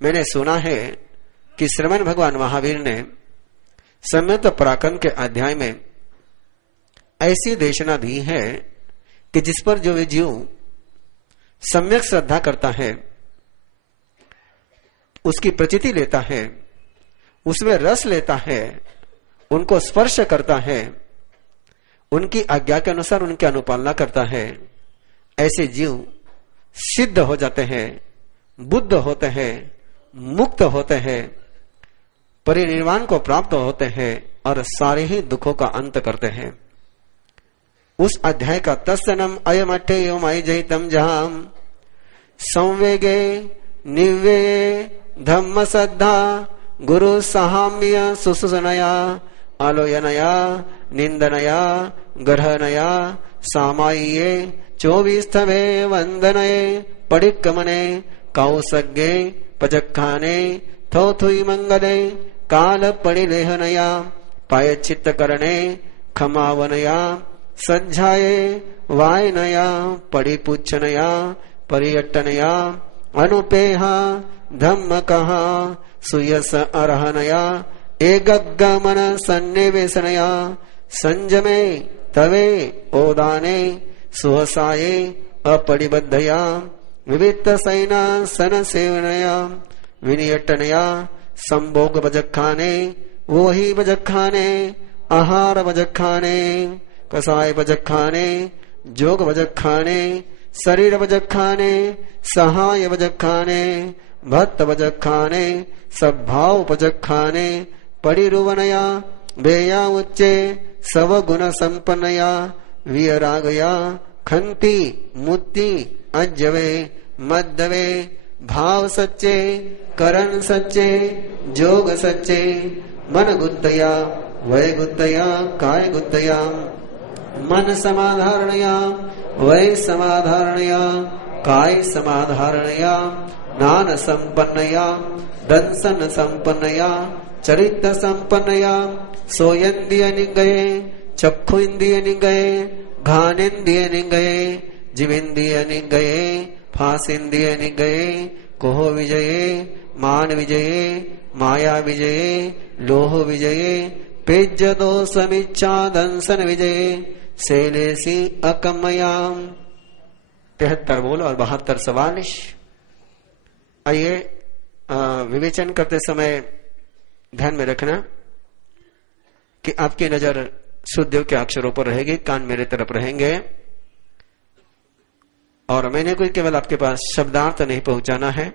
मैंने सुना है कि श्रीमन भगवान महावीर ने संयत पराक्रम के अध्याय में ऐसी देशना दी है कि जिस पर जो वे जीव सम्यक श्रद्धा करता है, उसकी प्रचिति लेता है, उसमें रस लेता है, उनको स्पर्श करता है, उनकी आज्ञा के अनुसार उनकी अनुपालना करता है, ऐसे जीव सिद्ध हो जाते हैं, बुद्ध होते हैं, मुक्त होते हैं, परिनिर्वाण को प्राप्त होते हैं और सारे ही दुखों का अंत करते हैं। उस अध्याय का तस्सनम अयमठे योमय जहितम जहां संवेगे निव्ये धम्म श्रद्धा गुरु सहाम्य सुसुसनया आलोयनया निंदनया ग्रहणया सामाय्ये चोविस्थवे वंदनये पडिक्कमने कौसग्गे पचक्खाने थोथुई मंगले काल पडिलेहनया पायचित्त करणे खमावनया सज्जाये वायनया पडिपुच्छनया परियट्टनया अनुपेहा धम्म कहा सुयस अर्हनया एगगमन सन्निवेशनया संजमे तवे ओदाने सुहसाये अपरिबद्धया विविध सैना सन सेवनया विनियट्टनया संभोग बजखाने वही बजखाने आहार बजखाने कसाय बजखाने जोग बजखाने शरीर बजखाने सहाय बजखाने भक्त बजखाने सद्भाव बजखाने परिरुवनया बेया उच्चे सव गुण संपन्नया विरागया खंती मुक्ति अज्जवे मद्दवे भाव सच्चे करण सच्चे जोग सच्चे मन गुत्तया वय गुत्तया काय गुत्तया मन समाधारणया वय समाधारणया काय समाधारणया ज्ञान संपन्नया दंसन संपन्नया चरित्र संपन्नया सोयंद्रिय निगये चक्षु इंद्रिय निगये घानेन्द्रिय निगये जीवेन्द्रिय निगये फासेन्द्रिय निगये कोह विजये मान विजये माया विजये लोह विजये पेज्जदो समीक्षा दंसन विजये शैलेसी अकमयाम। 73 बोल और 72 सवाल। आइए विवेचन करते समय ध्यान में रखना कि आपकी नजर शुद्धदेव के अक्षरों पर रहेगी, कान मेरे तरफ रहेंगे और मैंने कोई केवल आपके पास शब्दार्थ नहीं पहुंचाना है,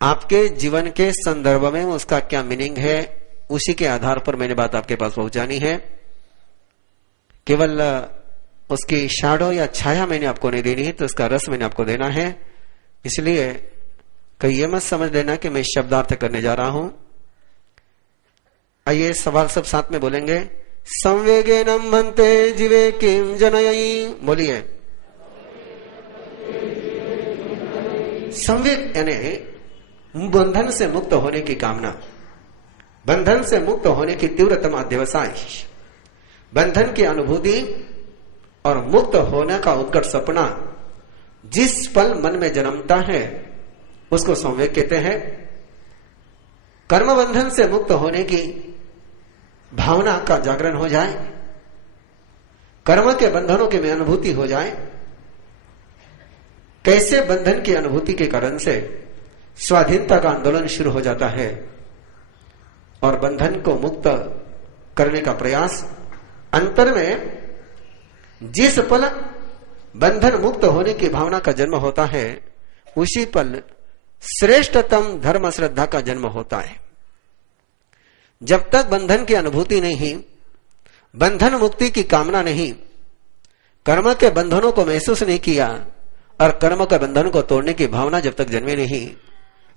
आपके जीवन के संदर्भ में उसका क्या मीनिंग है उसी के आधार पर मैंने बात आपके पास पहुंचानी है। केवल उसकी शैडो या छाया मैंने आपको नहीं देनी है, तो उसका रस मैंने आपको देना है। इसलिए कहीं ये मत समझ लेना कि मैं शब्दार्थ करने जा रहा हूं। आइए सवाल सब साथ में बोलेंगे। संवेगेनम भन्ते जीवे किम जनयी, बोलिए। संवेग यानी बंधन से मुक्त होने की कामना, बंधन से मुक्त होने की तीव्रतम अध्यवसाय, बंधन की अनुभूति और मुक्त होने का उत्कट सपना जिस पल मन में जन्मता है उसको संवेग कहते हैं। कर्म बंधन से मुक्त होने की भावना का जागरण हो जाए, कर्म के बंधनों की में अनुभूति हो जाए। कैसे बंधन की अनुभूति के कारण से स्वाधीनता का आंदोलन शुरू हो जाता है और बंधन को मुक्त करने का प्रयास। अंतर में जिस पल बंधन मुक्त होने की भावना का जन्म होता है उसी पल श्रेष्ठतम धर्म श्रद्धा का जन्म होता है। जब तक बंधन की अनुभूति नहीं, बंधन मुक्ति की कामना नहीं, कर्म के बंधनों को महसूस नहीं किया और कर्म के बंधन को तोड़ने की भावना जब तक जन्मे नहीं,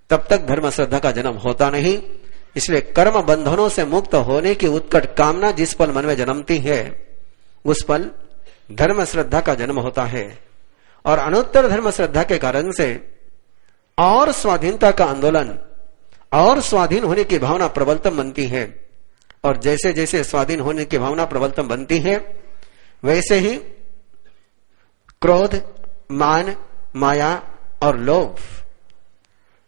तब तक धर्म श्रद्धा का जन्म होता नहीं। इसलिए कर्म बंधनों से मुक्त होने की उत्कट कामना जिस पल मन में जन्मती है उस पल धर्म श्रद्धा का जन्म होता है और अनुत्तर धर्म श्रद्धा के कारण से और स्वाधीनता का आंदोलन और स्वाधीन होने की भावना प्रबलतम बनती है। और जैसे जैसे स्वाधीन होने की भावना प्रबलतम बनती है वैसे ही क्रोध, मान, माया और लोभ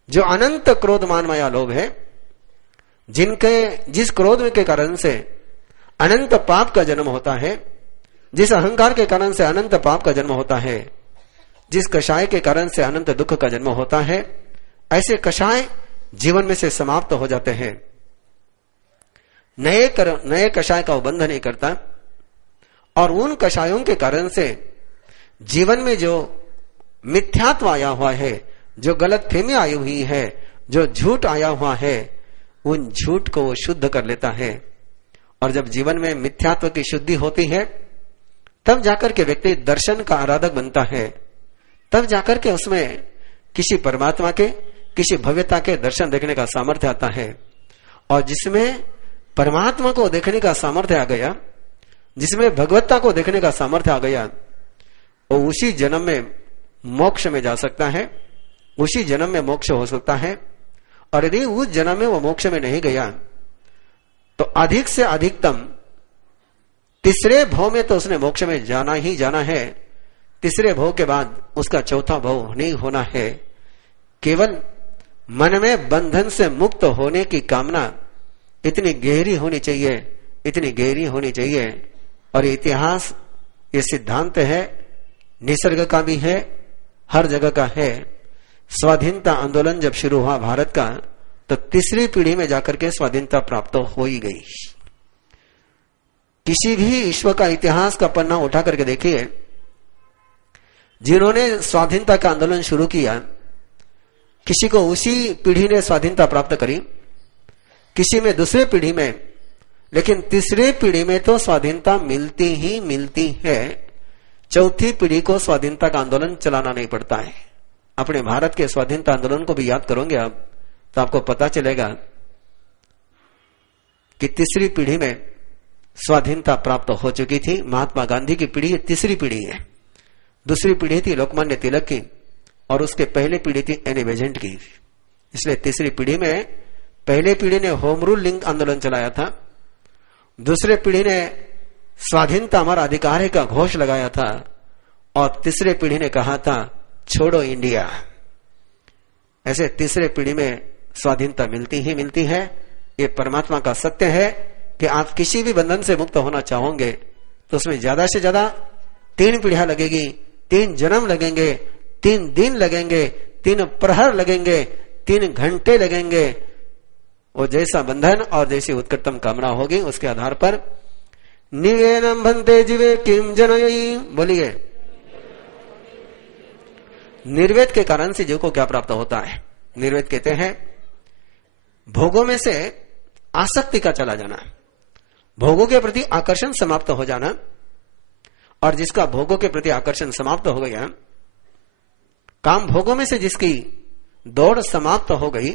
जो अनंत क्रोध मान माया लोभ है, जिस क्रोध के कारण से अनंत पाप का जन्म होता है, जिस अहंकार के कारण से अनंत पाप का जन्म होता है, जिस कषाय के कारण से अनंत दुख का जन्म होता है, ऐसे कषाय जीवन में से समाप्त हो जाते हैं। नए कषाय का बंध नहीं करता, और उन कषायों के कारण से जीवन में जो मिथ्यात्व आया हुआ है, जो गलतफहमी आई हुई है, जो झूठ आया हुआ है, उन झूठ को वो शुद्ध कर लेता है। और जब जीवन में मिथ्यात्व की शुद्धि होती है, तब जाकर के व्यक्ति दर्शन का आराधक बनता है, तब जाकर के उसमें किसी परमात्मा के, किसी भव्यता के दर्शन देखने का सामर्थ्य आता है। और जिसमें परमात्मा को देखने का सामर्थ्य आ गया, जिसमें भगवत्ता को देखने का सामर्थ्य आ गया, वो उसी जन्म में मोक्ष में जा सकता है, उसी जन्म में मोक्ष हो सकता है। और यदि उस जन्म में वो मोक्ष में नहीं गया, तो अधिक से अधिकतम तीसरे भव में तो उसने मोक्ष में जाना ही जाना है। तीसरे भव के बाद उसका चौथा भव नहीं होना है। केवल मन में बंधन से मुक्त होने की कामना इतनी गहरी होनी चाहिए, इतनी गहरी होनी चाहिए। और इतिहास, ये सिद्धांत है, निसर्ग का भी है, हर जगह का है। स्वाधीनता आंदोलन जब शुरू हुआ भारत का, तो तीसरी पीढ़ी में जाकर के स्वाधीनता प्राप्त हो ही गई। किसी भी विश्व का इतिहास का पन्ना उठा करके देखिए, जिन्होंने स्वाधीनता का आंदोलन शुरू किया, किसी को उसी पीढ़ी ने स्वाधीनता प्राप्त करी, किसी में दूसरे पीढ़ी में, लेकिन तीसरे पीढ़ी में तो स्वाधीनता मिलती ही मिलती है। चौथी पीढ़ी को स्वाधीनता का आंदोलन चलाना नहीं पड़ता है। अपने भारत के स्वाधीनता आंदोलन को भी याद करोगे आप, तो आपको पता चलेगा कि तीसरी पीढ़ी में स्वाधीनता प्राप्त हो चुकी थी। महात्मा गांधी की पीढ़ी तीसरी पीढ़ी है। दूसरी पीढ़ी थी लोकमान्य तिलक की, और उसके पहले पीढ़ी थी एनी बेजेंट की। इसलिए तीसरी पीढ़ी में, पहले पीढ़ी ने होम रूल लिंक आंदोलन चलाया था, दूसरे पीढ़ी ने स्वाधीनता हमारा अधिकार है का घोष लगाया था, और तीसरे पीढ़ी ने कहा था छोड़ो इंडिया। ऐसे तीसरे पीढ़ी में स्वाधीनता मिलती ही मिलती है। ये परमात्मा का सत्य है कि आप किसी भी बंधन से मुक्त होना चाहोगे तो उसमें ज्यादा से ज्यादा 3 पीढ़ियां लगेगी, 3 जन्म लगेंगे, 3 दिन लगेंगे, 3 प्रहर लगेंगे, 3 घंटे लगेंगे। वो जैसा बंधन और जैसी उत्कटतम कामना होगी, उसके आधार पर निवेदम भंते जीवे किम जनयी। बोलिए, निर्वेद के कारण से जीव को क्या प्राप्त होता है? निर्वेद कहते हैं भोगों में से आसक्ति का चला जाना, भोगों के प्रति आकर्षण समाप्त हो जाना। और जिसका भोगों के प्रति आकर्षण समाप्त हो गया, काम भोगों में से जिसकी दौड़ समाप्त हो गई,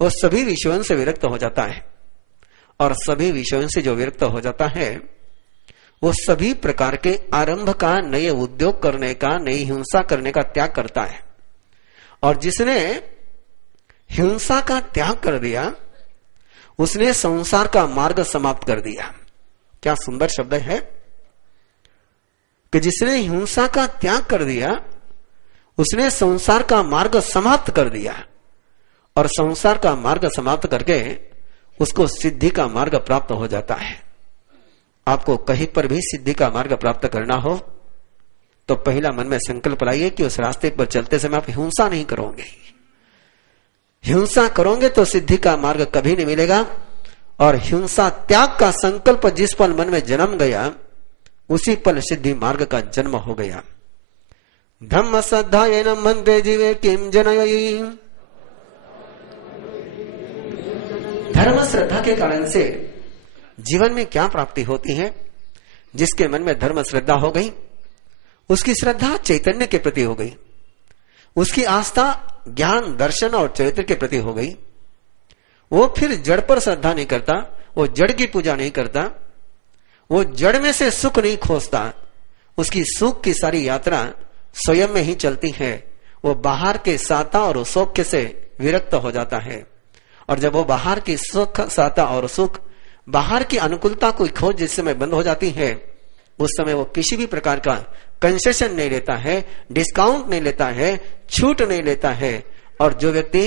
वो सभी विषयों से विरक्त हो जाता है। और सभी विषयों से जो विरक्त हो जाता है, वो सभी प्रकार के आरंभ का, नए उद्योग करने का, नई हिंसा करने का त्याग करता है। और जिसने हिंसा का त्याग कर दिया, उसने संसार का मार्ग समाप्त कर दिया। क्या सुंदर शब्द है कि जिसने हिंसा का त्याग कर दिया, उसने संसार का मार्ग समाप्त कर दिया। और संसार का मार्ग समाप्त करके उसको सिद्धि का मार्ग प्राप्त हो जाता है। आपको कहीं पर भी सिद्धि का मार्ग प्राप्त करना हो तो पहला मन में संकल्प लाइए कि उस रास्ते पर चलते समय आप हिंसा नहीं करोगे। हिंसा करोगे तो सिद्धि का मार्ग कभी नहीं मिलेगा। और हिंसा त्याग का संकल्प जिस पल मन में जन्म गया, उसी पल सिद्धि मार्ग का जन्म हो गया। धम्म श्रद्धायेन मंदे जीवे किम जनयी। धर्म श्रद्धा के कारण से जीवन में क्या प्राप्ति होती है? जिसके मन में धर्म श्रद्धा हो गई, उसकी श्रद्धा चैतन्य के प्रति हो गई, उसकी आस्था ज्ञान दर्शन और चरित्र के प्रति हो गई। वो फिर जड़ पर श्रद्धा नहीं करता, वो जड़ की पूजा नहीं करता, वो जड़ में से सुख नहीं खोजता। उसकी सुख की सारी यात्रा स्वयं में ही चलती है। वो बाहर के साता और सौख्य से विरक्त हो जाता है। और जब वो बाहर की सुख, साता और सुख, बाहर की अनुकूलता को खोज जिस समय बंद हो जाती है, उस समय वो किसी भी प्रकार का कंसेशन नहीं लेता है, डिस्काउंट नहीं लेता है, छूट नहीं लेता है। और जो व्यक्ति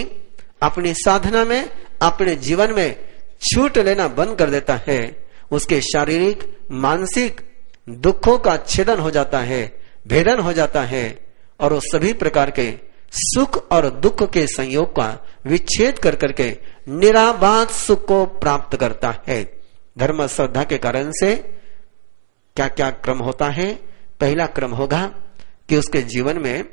अपनी साधना में, अपने जीवन में छूट लेना बंद कर देता है, उसके शारीरिक मानसिक दुखों का छेदन हो जाता है, भेदन हो जाता है, और वो सभी प्रकार के सुख और दुख के संयोग का विच्छेद कर करके निराबाध सुख को प्राप्त करता है। धर्म श्रद्धा के कारण से क्या क्या क्रम होता है? पहला क्रम होगा कि उसके जीवन में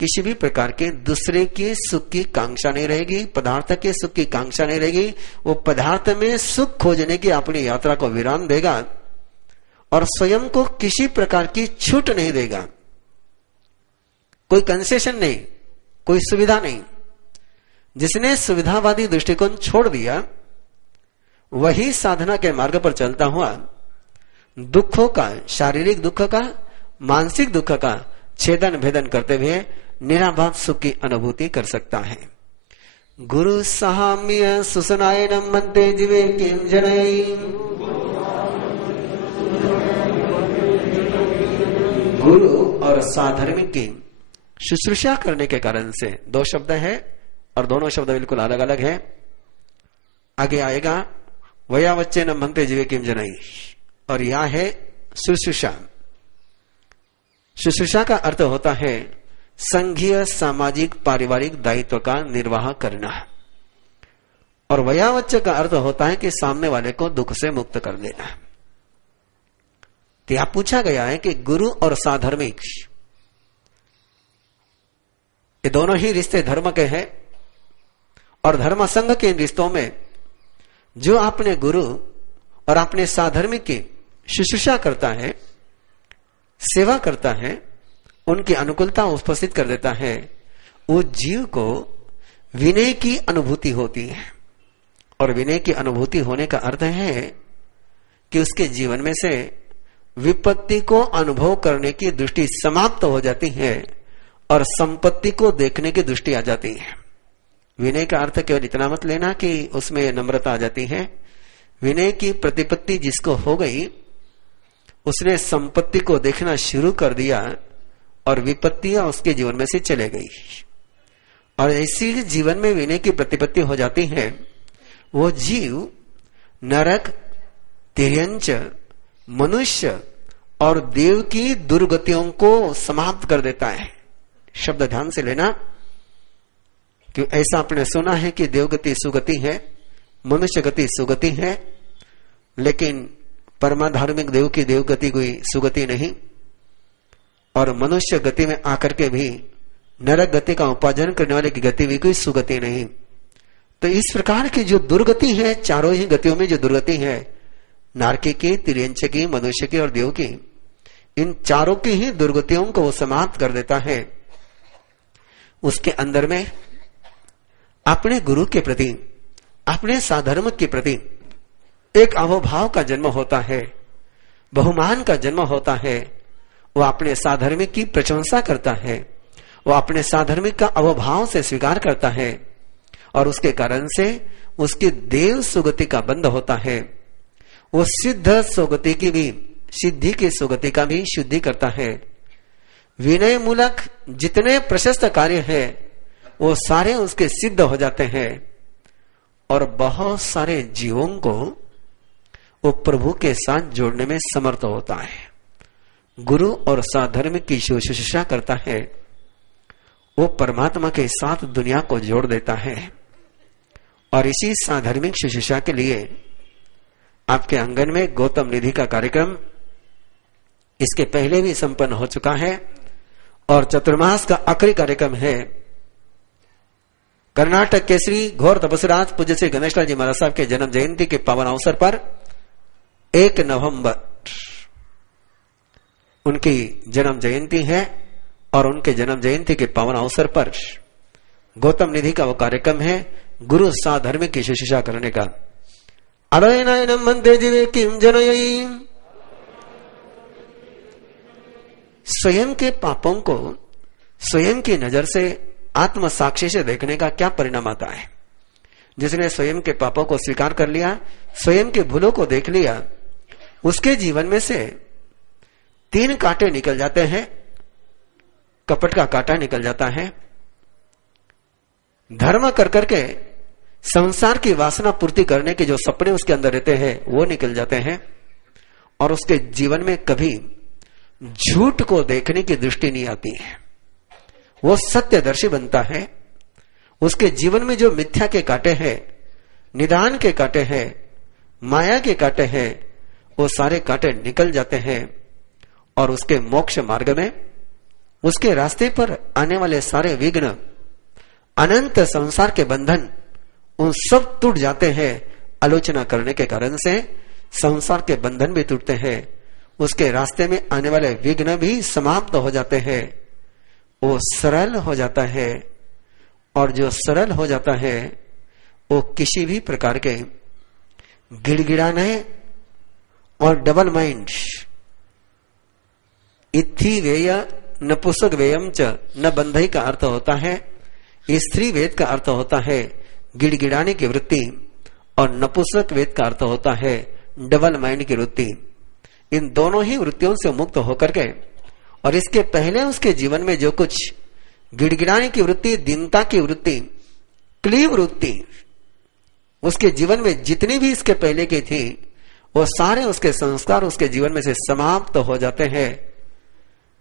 किसी भी प्रकार के दूसरे के सुख की कांक्षा नहीं रहेगी, पदार्थ के सुख की कांक्षा नहीं रहेगी। वो पदार्थ में सुख खोजने की अपनी यात्रा को विराम देगा और स्वयं को किसी प्रकार की छूट नहीं देगा, कोई कंसेशन नहीं, कोई सुविधा नहीं। जिसने सुविधावादी दृष्टिकोण छोड़ दिया वही साधना के मार्ग पर चलता हुआ दुखों का, शारीरिक दुख का, मानसिक दुख का छेदन भेदन करते हुए निराबाध सुख की अनुभूति कर सकता है। गुरु साम्य सुसनायनम मन्ते जीवे किम जनई। गुरु और साधर्मिक की शुश्रूषा करने के कारण से दो शब्द है और दोनों शब्द बिल्कुल अलग अलग है। आगे आएगा वयावच्चे न मनते जीवे किम जनई, और यह है शुश्रूषा। शुश्रूषा का अर्थ होता है संघीय सामाजिक पारिवारिक दायित्व का निर्वाह करना, और वयावच्च का अर्थ होता है कि सामने वाले को दुख से मुक्त कर देना। तो यह पूछा गया है कि गुरु और साधर्मिक ये दोनों ही रिश्ते धर्म के हैं, और धर्म संघ के इन रिश्तों में जो अपने गुरु और अपने साधर्मिक की शुश्रूषा करता है, सेवा करता है, उनकी अनुकूलता उपस्थित कर देता है, वो जीव को विनय की अनुभूति होती है। और विनय की अनुभूति होने का अर्थ है कि उसके जीवन में से विपत्ति को अनुभव करने की दृष्टि समाप्त हो जाती है और संपत्ति को देखने की दृष्टि आ जाती है। विनय का अर्थ केवल इतना मत लेना कि उसमें नम्रता आ जाती है। विनय की प्रतिपत्ति जिसको हो गई उसने संपत्ति को देखना शुरू कर दिया और विपत्तियां उसके जीवन में से चले गई। और ऐसी जीवन में विनय की प्रतिपत्ति हो जाती है, वो जीव नरक, तिर्यंच, मनुष्य और देव की दुर्गतियों को समाप्त कर देता है। शब्द ध्यान से लेना, क्यों ऐसा आपने सुना है कि देवगति सुगति है, मनुष्य गति सुगति है, लेकिन परमाधार्मिक देव की देवगति कोई सुगति नहीं, और मनुष्य गति में आकर के भी नरक गति का उपार्जन करने वाले की गति भी कोई सुगति नहीं। तो इस प्रकार की जो दुर्गति है, चारों ही गतियों में जो दुर्गति है, नारकी की, तिर्यंच की, मनुष्य की और देव की, इन चारों की ही दुर्गतियों को वो समाप्त कर देता है। उसके अंदर में अपने गुरु के प्रति, अपने साधर्म के प्रति एक अहोभाव का जन्म होता है, बहुमान का जन्म होता है। वह अपने साधर्मिक की प्रशंसा करता है, वह अपने साधर्मिक का अहोभाव से स्वीकार करता है, और उसके कारण से उसकी देव सुगति का बंध होता है। वो सिद्ध सुगति की भी, सिद्धि की सुगति का भी शुद्धि करता है। विनय मूलक जितने प्रशस्त कार्य है वो सारे उसके सिद्ध हो जाते हैं, और बहुत सारे जीवों को वो प्रभु के साथ जोड़ने में समर्थ होता है। गुरु और साधर्मिक की शुश्रूषा करता है, वो परमात्मा के साथ दुनिया को जोड़ देता है। और इसी साधर्मिक शुश्रूषा के लिए आपके आंगन में गौतम निधि का कार्यक्रम इसके पहले भी संपन्न हो चुका है, और चतुर्मास का आखिरी कार्यक्रम है। कर्नाटक के श्री घोर तपस्विराज पूज्य श्री गणेशलाल जी महाराज साहब के जन्म जयंती के पावन अवसर पर 1 नवंबर उनकी जन्म जयंती है, और उनके जन्म जयंती के पावन अवसर पर गौतम निधि का वो कार्यक्रम है, गुरु साधर्मिक की शुश्रूषा करने का। अड़यनयनम मन्ते जीवे किम जनयी। स्वयं के पापों को स्वयं की नजर से, आत्म साक्षी से देखने का क्या परिणाम आता है। जिसने स्वयं के पापों को स्वीकार कर लिया, स्वयं के भूलों को देख लिया, उसके जीवन में से 3 कांटे निकल जाते हैं। कपट का कांटा निकल जाता है, धर्म कर करके संसार की वासना पूर्ति करने के जो सपने उसके अंदर रहते हैं वो निकल जाते हैं, और उसके जीवन में कभी झूठ को देखने की दृष्टि नहीं आती है। वो सत्यदर्शी बनता है। उसके जीवन में जो मिथ्या के कांटे हैं, निदान के कांटे हैं, माया के कांटे हैं, वो सारे कांटे निकल जाते हैं, और उसके मोक्ष मार्ग में, उसके रास्ते पर आने वाले सारे विघ्न, अनंत संसार के बंधन, उन सब टूट जाते हैं। आलोचना करने के कारण से संसार के बंधन भी टूटते हैं, उसके रास्ते में आने वाले विघ्न भी समाप्त हो जाते हैं। वो सरल हो जाता है, और जो सरल हो जाता है वो किसी भी प्रकार के गिड़गिड़ाने और डबल माइंड, इत्थि वेय नपुंसक वेयम च न बंधई का अर्थ होता है। स्त्री वेद का अर्थ होता है गिड़गिड़ाने की वृत्ति, और नपुंसक वेद का अर्थ होता है डबल माइंड की वृत्ति। इन दोनों ही वृत्तियों से मुक्त होकर के, और इसके पहले उसके जीवन में जो कुछ गिड़गिड़ाने की वृत्ति, दीनता की वृत्ति, क्लीव वृत्ति उसके जीवन में जितनी भी इसके पहले की थी, वो सारे उसके संस्कार उसके जीवन में से समाप्त हो जाते हैं।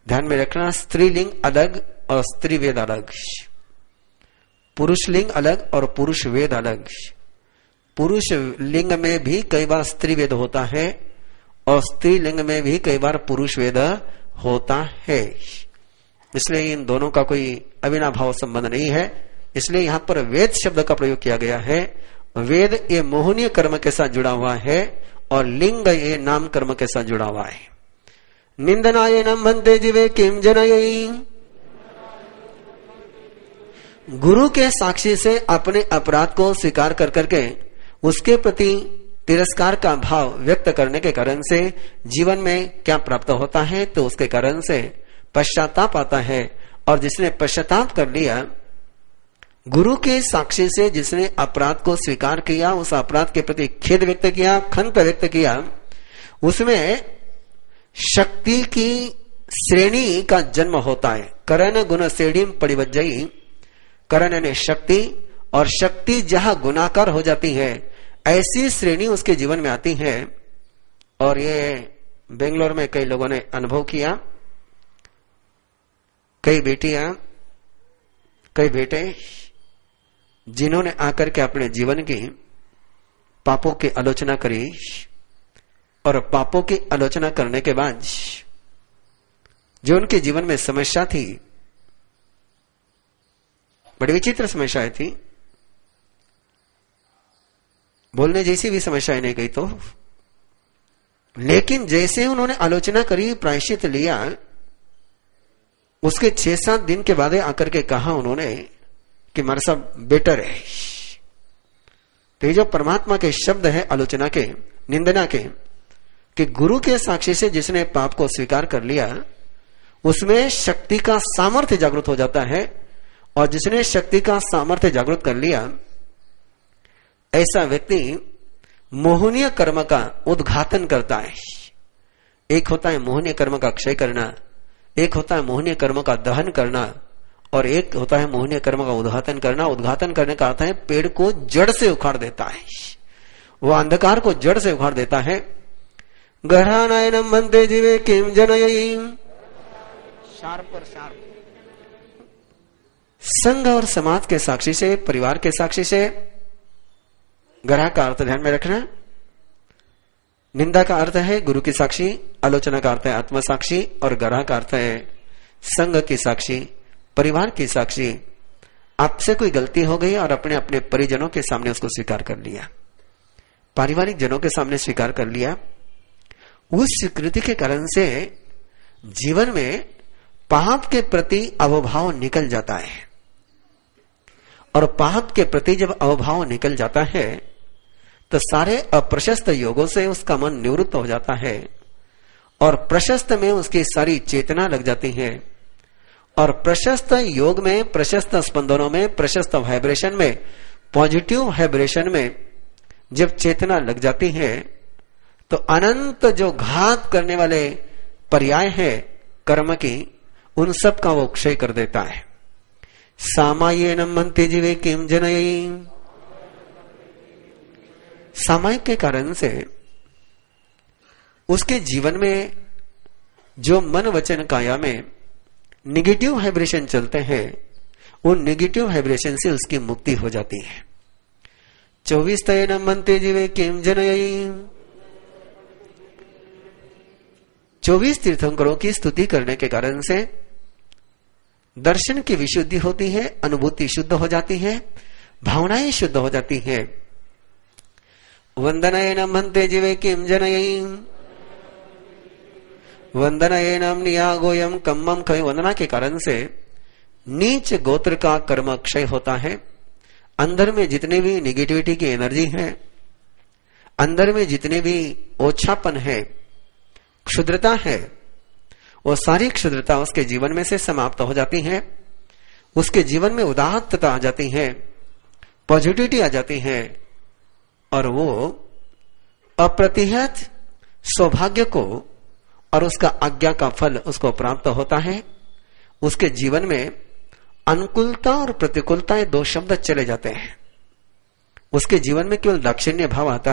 ध्यान में रखना, स्त्रीलिंग अलग और स्त्री वेद अलग, पुरुष लिंग अलग और पुरुष वेद अलग। पुरुष लिंग में भी कई बार स्त्री वेद होता है, और स्त्री लिंग में भी कई बार पुरुष वेद होता है। इसलिए इन दोनों का कोई अविनाभाव संबंध नहीं है। इसलिए यहां पर वेद शब्द का प्रयोग किया गया है। वेद ये मोहनीय कर्म के साथ जुड़ा हुआ है, और लिंग ये नाम कर्म के साथ जुड़ा हुआ है। निंदनाय नम भन्ते जीवे किम जनयी, गुरु के साक्षी से अपने अपराध को स्वीकार कर करके उसके प्रति तिरस्कार का भाव व्यक्त करने के कारण से जीवन में क्या प्राप्त होता है, तो उसके कारण से पश्चाताप आता है। और जिसने पश्चाताप कर लिया, गुरु के साक्षी से जिसने अपराध को स्वीकार किया, उस अपराध के प्रति खेद व्यक्त किया, खंत व्यक्त किया, उसमें शक्ति की श्रेणी का जन्म होता है। करण गुण श्रेणी परिवज्जयी, करण यानी शक्ति, और शक्ति जहां गुणाकार हो जाती है ऐसी श्रेणी उसके जीवन में आती है। और ये बेंगलोर में कई लोगों ने अनुभव किया। कई बेटियां, कई बेटे जिन्होंने आकर के अपने जीवन की पापों की आलोचना करी, और पापों की आलोचना करने के बाद जो उनके जीवन में समस्या थी, बड़ी विचित्र समस्याएं थी, बोलने जैसी भी समस्याएं नहीं गई तो, लेकिन जैसे उन्होंने आलोचना करी, प्रायश्चित लिया, उसके 6-7 दिन के बाद आकर के कहा उन्होंने कि हमारा सब बेटर है। तो ये जो परमात्मा के शब्द है आलोचना के, निंदना के, कि गुरु के साक्षी से जिसने पाप को स्वीकार कर लिया, उसमें शक्ति का सामर्थ्य जागृत हो जाता है। और जिसने शक्ति का सामर्थ्य जागृत कर लिया, ऐसा व्यक्ति मोहनीय कर्म का उद्घाटन करता है। एक होता है मोहनीय कर्म का क्षय करना, एक होता है मोहनीय कर्म का दहन करना, और एक होता है मोहनीय कर्म का उद्घाटन करना। उद्घाटन करने का अर्थ है पेड़ को जड़ से उखाड़ देता है, वह अंधकार को जड़ से उखाड़ देता है। गहरानायनम भन्ते जीवे किम जनयी, शार्प और शार्प। संघ और समाज के साक्षी से, परिवार के साक्षी से, ग्रह का अर्थ ध्यान में रखना। निंदा का अर्थ है गुरु की साक्षी, आलोचना का अर्थ है आत्म साक्षी, और ग्रह का अर्थ है संघ की साक्षी, परिवार की साक्षी। आपसे कोई गलती हो गई और अपने अपने परिजनों के सामने उसको स्वीकार कर लिया, पारिवारिक जनों के सामने स्वीकार कर लिया। उस स्वीकृति के कारण से जीवन में पाप के प्रति अवभाव निकल जाता है, और पाप के प्रति जब अवभाव निकल जाता है तो सारे अप्रशस्त योगों से उसका मन निवृत्त हो जाता है, और प्रशस्त में उसकी सारी चेतना लग जाती है। और प्रशस्त योग में, प्रशस्त स्पंदनों में, प्रशस्त वाइब्रेशन में, पॉजिटिव वाइब्रेशन में जब चेतना लग जाती है, तो अनंत जो घात करने वाले पर्याय है कर्म की, उन सब का वो क्षय कर देता है। सामायेन मनते जीवे किम जनयी। सामायिक के कारण से उसके जीवन में जो मन वचन काया में निगेटिव वाइब्रेशन चलते हैं, उन निगेटिव वाइब्रेशन से उसकी मुक्ति हो जाती है। 24 तयन मनते जीवे किम जनयी। 24 तीर्थंकरों की स्तुति करने के कारण से दर्शन की विशुद्धि होती है, अनुभूति शुद्ध हो जाती है, भावनाएं शुद्ध हो जाती है। वंदनयेन मनते जीवे किम जनयी। वंदनयेनम नियागोयम कम्मम कवि। वंदना के कारण से नीच गोत्र का कर्म क्षय होता है। अंदर में जितने भी निगेटिविटी की एनर्जी है, अंदर में जितने भी ओछापन है, क्षुद्रता है, वो सारी क्षुद्रता उसके जीवन में से समाप्त हो जाती है। उसके जीवन में उदात्तता आ जाती है, पॉजिटिविटी आ जाती है, और वो अप्रतिहत सौभाग्य को और उसका आज्ञा का फल उसको प्राप्त होता है। उसके जीवन में अनुकूलता और प्रतिकूलता, ये दो शब्द चले जाते हैं। उसके जीवन में केवल दाक्षिण्य भाव आता है।